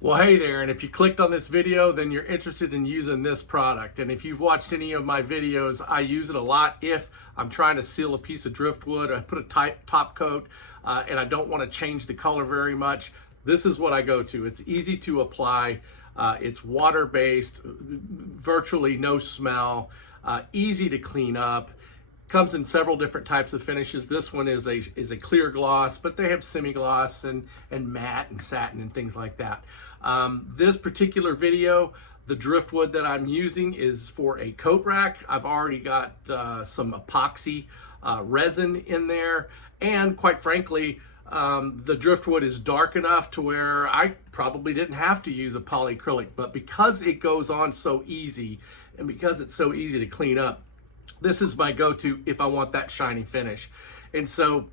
Well, hey there, and if you clicked on this video, then you're interested in using this product. And if you've watched any of my videos, I use it a lot if I'm trying to seal a piece of driftwood. I put a top coat and I don't want to change the color very much. This is what I go to. It's easy to apply. It's water-based, virtually no smell, easy to clean up. Comes in several different types of finishes. This one is a clear gloss, but they have semi-gloss and matte and satin and things like that. This particular video, the driftwood that I'm using is for a coat rack. I've already got some epoxy resin in there, and quite frankly, the driftwood is dark enough to where I probably didn't have to use a polycrylic, but because it goes on so easy and because it's so easy to clean up, this is my go-to if I want that shiny finish. And so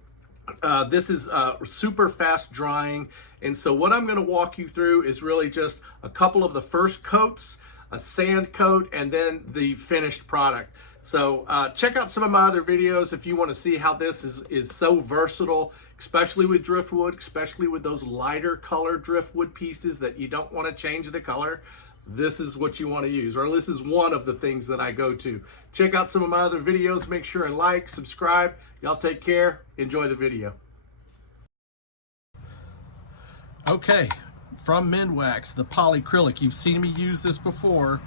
this is super fast drying. And so what I'm going to walk you through is really just a couple of the first coats, a sand coat, and then the finished product. So check out some of my other videos if you want to see how this is so versatile, especially with driftwood, especially with those lighter colored driftwood pieces that you don't want to change the color. This is what you want to use, or this is one of the things that I go to. Check out some of my other videos. Make sure and like, subscribe. Y'all take care. Enjoy the video. Okay, from Minwax, the polycrylic. You've seen me use this before.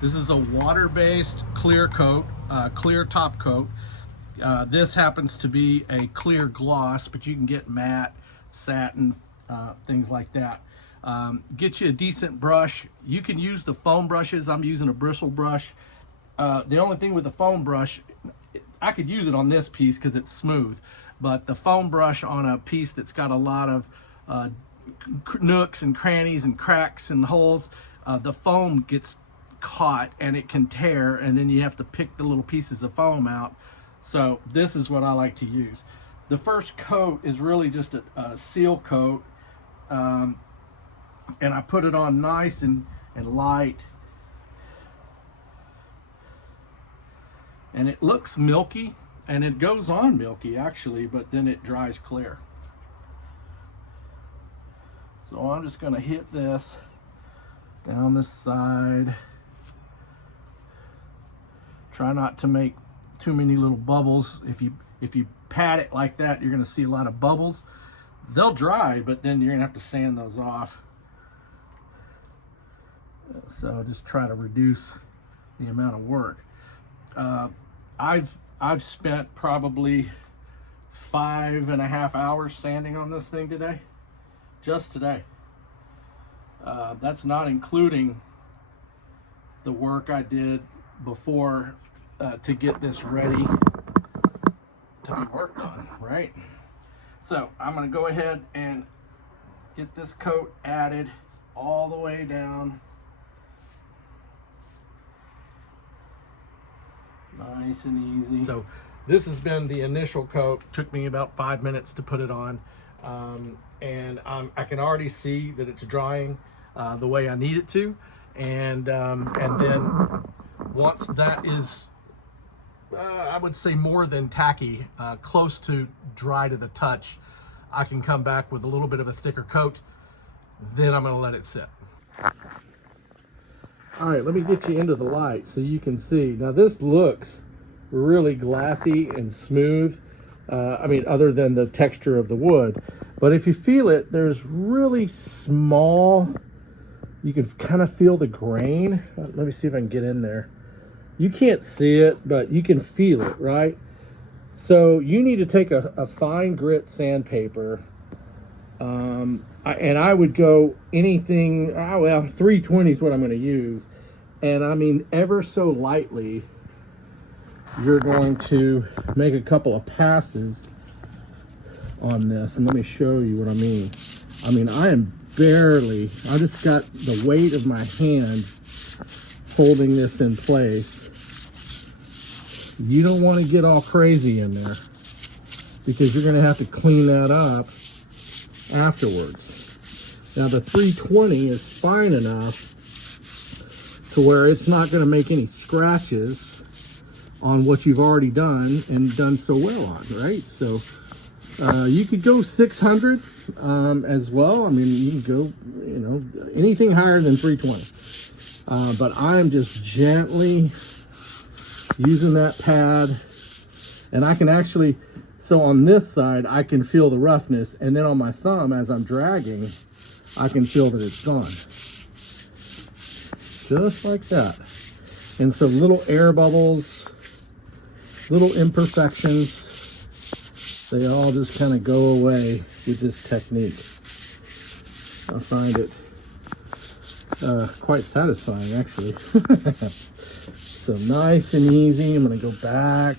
This is a water-based clear coat, clear top coat. This happens to be a clear gloss, but you can get matte, satin, things like that. Get you a decent brush. You can use the foam brushes. I'm using a bristle brush. The only thing with the foam brush, I could use it on this piece because it's smooth, but the foam brush on a piece that's got a lot of nooks and crannies and cracks and holes, the foam gets caught and it can tear, and then you have to pick the little pieces of foam out. So this is what I like to use. The first coat is really just a seal coat, and I put it on nice and light, and it looks milky, and it goes on milky actually, but then it dries clear. So I'm just going to hit this down this side. Try not to make too many little bubbles. If you pat it like that, you're going to see a lot of bubbles. They'll dry, but then you're going to have to sand those off. So just try to reduce the amount of work. I've spent probably 5.5 hours sanding on this thing today, just today. That's not including the work I did before to get this ready to be worked on, right? So I'm going to go ahead and get this coat added all the way down. Nice and easy. So this has been the initial coat. Took me about 5 minutes to put it on, and I can already see that it's drying the way I need it to, and then once that is I would say more than tacky, close to dry to the touch, I can come back with a little bit of a thicker coat. Then I'm going to let it sit. All right, let me get you into the light so you can see. Now this looks really glassy and smooth. I mean, other than the texture of the wood. But if you feel it, there's really small, you can kind of feel the grain. Let me see if I can get in there. You can't see it, but you can feel it, right? So you need to take a fine grit sandpaper, and I would go anything, well, 320 is what I'm going to use. And I mean, ever so lightly, you're going to make a couple of passes on this. And let me show you what I mean. I mean, I just got the weight of my hand holding this in place. You don't want to get all crazy in there because you're going to have to clean that up afterwards. Now the 320 is fine enough to where it's not going to make any scratches on what you've already done and done so well on, right? So You could go 600 as well. I mean, you can go, you know, anything higher than 320. But I'm just gently using that pad, and I can actually, so on this side, I can feel the roughness, and then on my thumb, as I'm dragging, I can feel that it's gone. Just like that. And so little air bubbles, little imperfections, they all just kind of go away with this technique. I find it quite satisfying, actually. So nice and easy. I'm going to go back.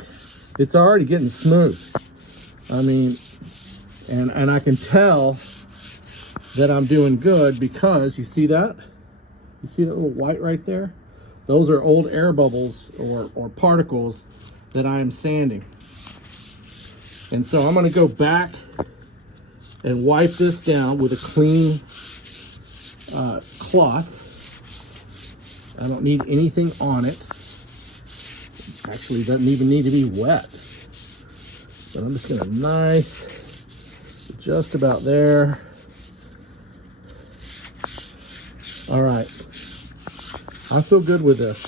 It's already getting smooth. I mean, and I can tell that I'm doing good because you see that? You see that little white right there? Those are old air bubbles or particles that I am sanding. And so I'm going to go back and wipe this down with a clean cloth. I don't need anything on it. Actually, it doesn't even need to be wet. But I'm just going to just about there. All right. I feel good with this.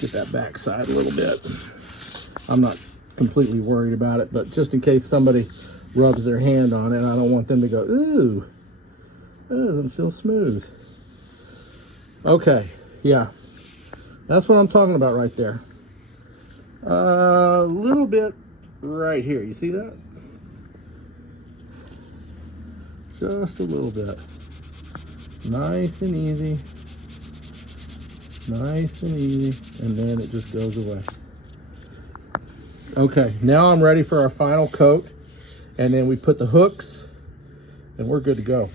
Get that back side a little bit. I'm not completely worried about it, but just in case somebody rubs their hand on it, I don't want them to go, ooh, that doesn't feel smooth. Okay, yeah, that's what I'm talking about right there. A little bit right here, you see that? Just a little bit. Nice and easy. Nice and easy, and then it just goes away. Okay, now I'm ready for our final coat, and then we put the hooks, and we're good to go.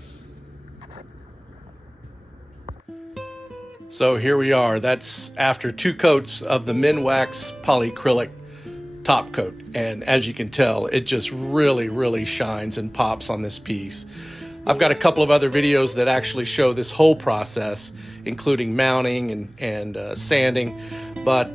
So here we are. That's after 2 coats of the Minwax Polycrylic top coat, and as you can tell, it just really shines and pops on this piece. I've got a couple of other videos that actually show this whole process, including mounting and sanding, but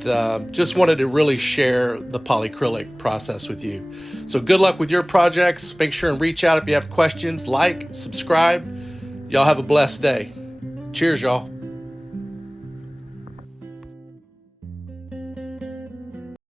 just wanted to really share the polycrylic process with you. So good luck with your projects. Make sure and reach out if you have questions. Like, subscribe. Y'all have a blessed day. Cheers, y'all.